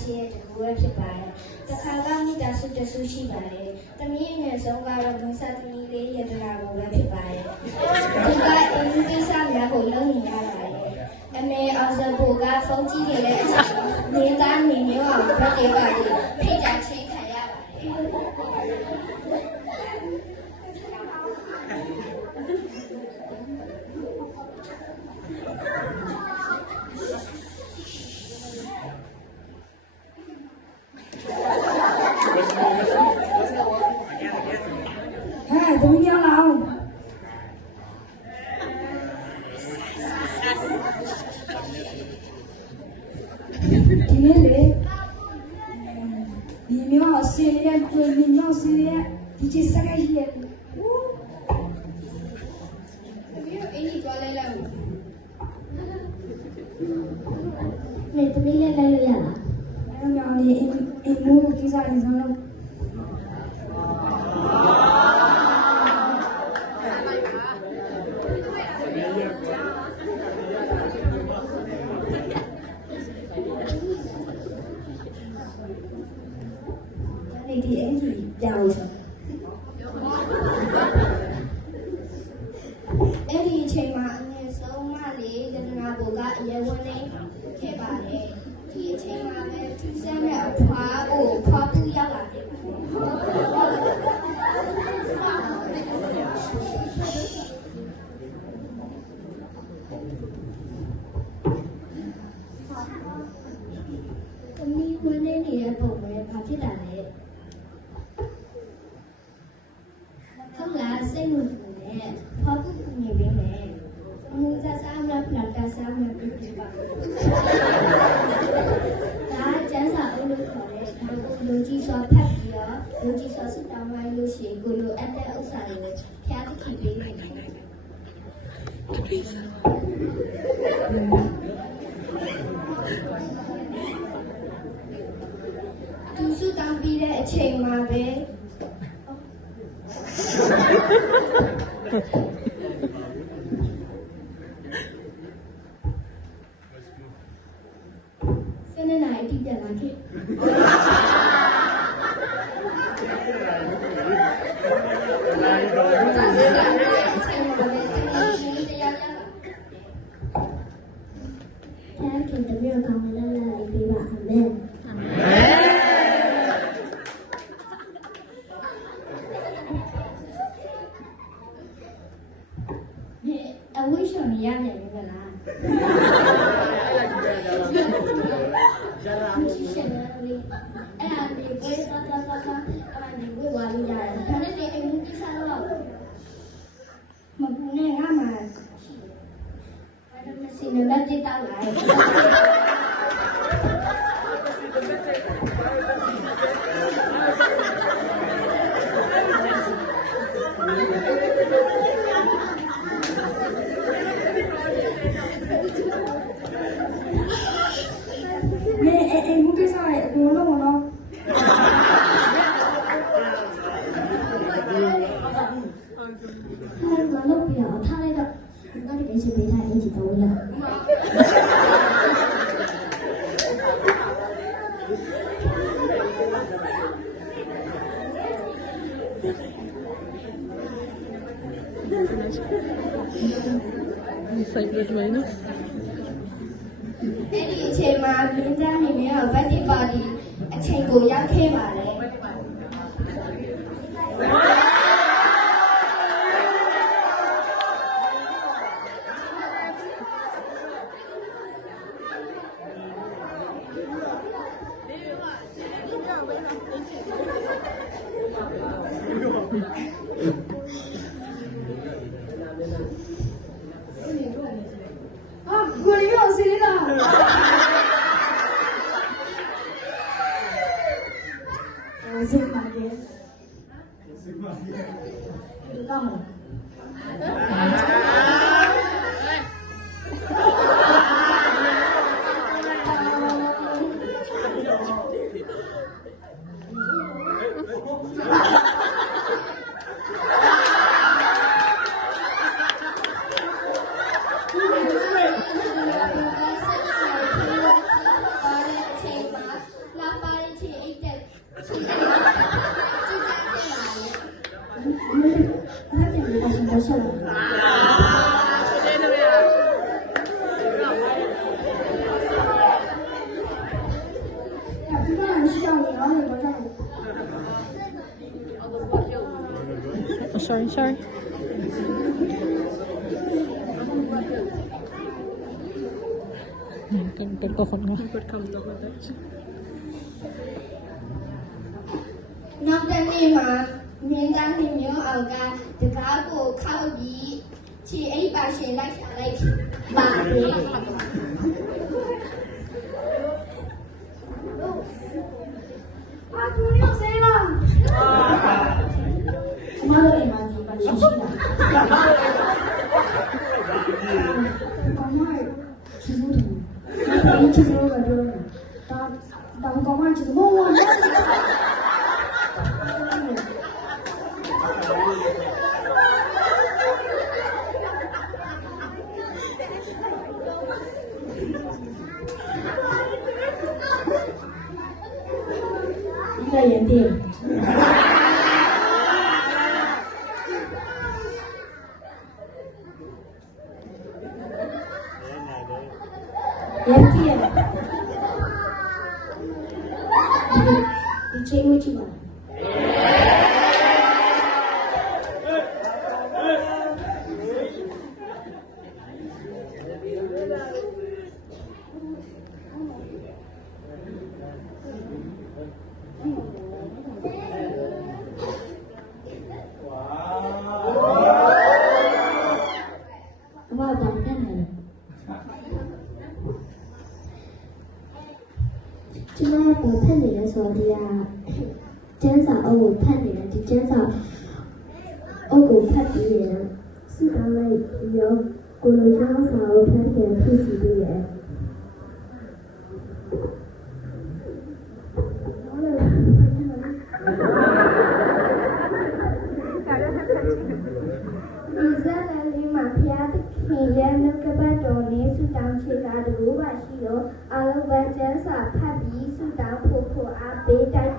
ချင်းရဲ့တကူရဲ့ဖြစ်ပါတယ်။တခါကမိသားစုတစုရှိပါတယ်။တမီးအငယ်ဆုံးကတော့မဆသမီးလေးရတနာကိုပဲဖြစ်ပါတယ်။ဒီကအင်းကိစ္စများကိုလုပ်နေရပါတယ်။အမေအောင်စဘူကဖုန်းကြည့်နေတဲ့အချိန်နေသားနေမျိုးအောင်ဗတ်တယ်ပါလေ။ဖိတ်တာချင်းခံရပါတယ်။怎么样了？今天嘞，你们好谁嘞？做你们好谁嘞？你这啥个嘢？你怎么也来了呀？那你母给啥你上了？你的眼睛掉了。အဲ့ဒီအချိန်မှာအငယ်ဆုံးမလေးတဒနာဘူကအရေဝင်နေခဲ့ပါတယ်ဒီအချိန်မှာပဲသူစမ်းတဲ့အဖွားကိုဖွားပူရောက်လာတယ်သမီးဝင်နေတဲ့ပုံပဲဘာဖြစ်တာလဲဟုတ်လားစိတ်ဝင်နေဖွားပူနေပြီနဲ့မူစားစားမဖလာတာစားမပြပြပါဒါကျန်းစာအုပ်လို့ခေါ်တဲ့ဒါကိုလူကြီးစွာဖတ်ပြီးတော့လူကြီးစွာစစ်တောင်းလိုက်လို့ရှိရင်ကိုလိုအပ်တဲ့ဥစ္စာတွေကိုဖျားသခင်ပေးနေတယ်သူစုတောင်းပြီးတဲ့အချိန်မှာပဲI tidak lagi. Saya kita biar kamu lala lebih amin. I wish you ya ya ni lah. အဲ့ဒါဒီဝေးသားအဲ့ဒါဒီဝေးဝါလို့ရတယ်ဒါနဲ့ဒီအိမ်မှုကိစ္စတော့မပူနဲ့ငါမှရှိတယ်အဲ့ဒါမစီနမတိတောက်လာအိမ်မှုကိစ္စရဲ့ဘယ်လိုလုပ်မလဲ他那个表，他那个那里面是被他一起投的。အဲ့ဒီအချိန်မှာမင်းသားနေမျိုးဗတ်တီပါတီအချိန်ကိုရောက်ခဲ့ပါတယ်ကိုရီးယားစီးလာစိတ်ပါရဲ့စိတ်ပါရဲ့ဒီကောင်မလား လာပါရချီအိတ်တက်ချီတက်လာလေ အဲ့ဒါပြန်ပြီးတော့ဆက်လာ Sorry. Cái cô không nghe. နောက်တစ်နေ့မှာမြင်းသားနှစ်မျိုးအောင်ကတကားကိုခောက်ပြီးခြေအိပ်ပါရှင်လိုက်ရှာလိုက်ပါပဲ အာသူရစေးလားမတော်အိမ်မှာဒီပါရှိရှိလားဘာမှချစ်လို့တယ်ချစ်လို့ကတော့ဒါကောင်းမှချစ်လို့မဟုတ်ဘူး这也对。也对。你追过去吗？我要当太太了。ကျမကဖက်နေလဲဆိုတော့ဒီကကျန်းစာအုပ်ကိုဖက်နေတယ်ဒီကျန်းစာအုပ်ကိုဖက်ပြီးရစုထားလိုက်ပြီးတော့ကိုလိုချောင်းစာကိုဖက်ပြန်ဖြစ်စီပြီးရဒီဇာတ်လေးမှာဖျားသခင်ရဲ့နှုတ်ကပတ်တော်နဲ့ဆုတောင်းချေတာတကူပါရှိတော့အလုံးပဲကျန်းစာဖတ်ပြီးဆုတောင်းဖို့အားပေးတိုက်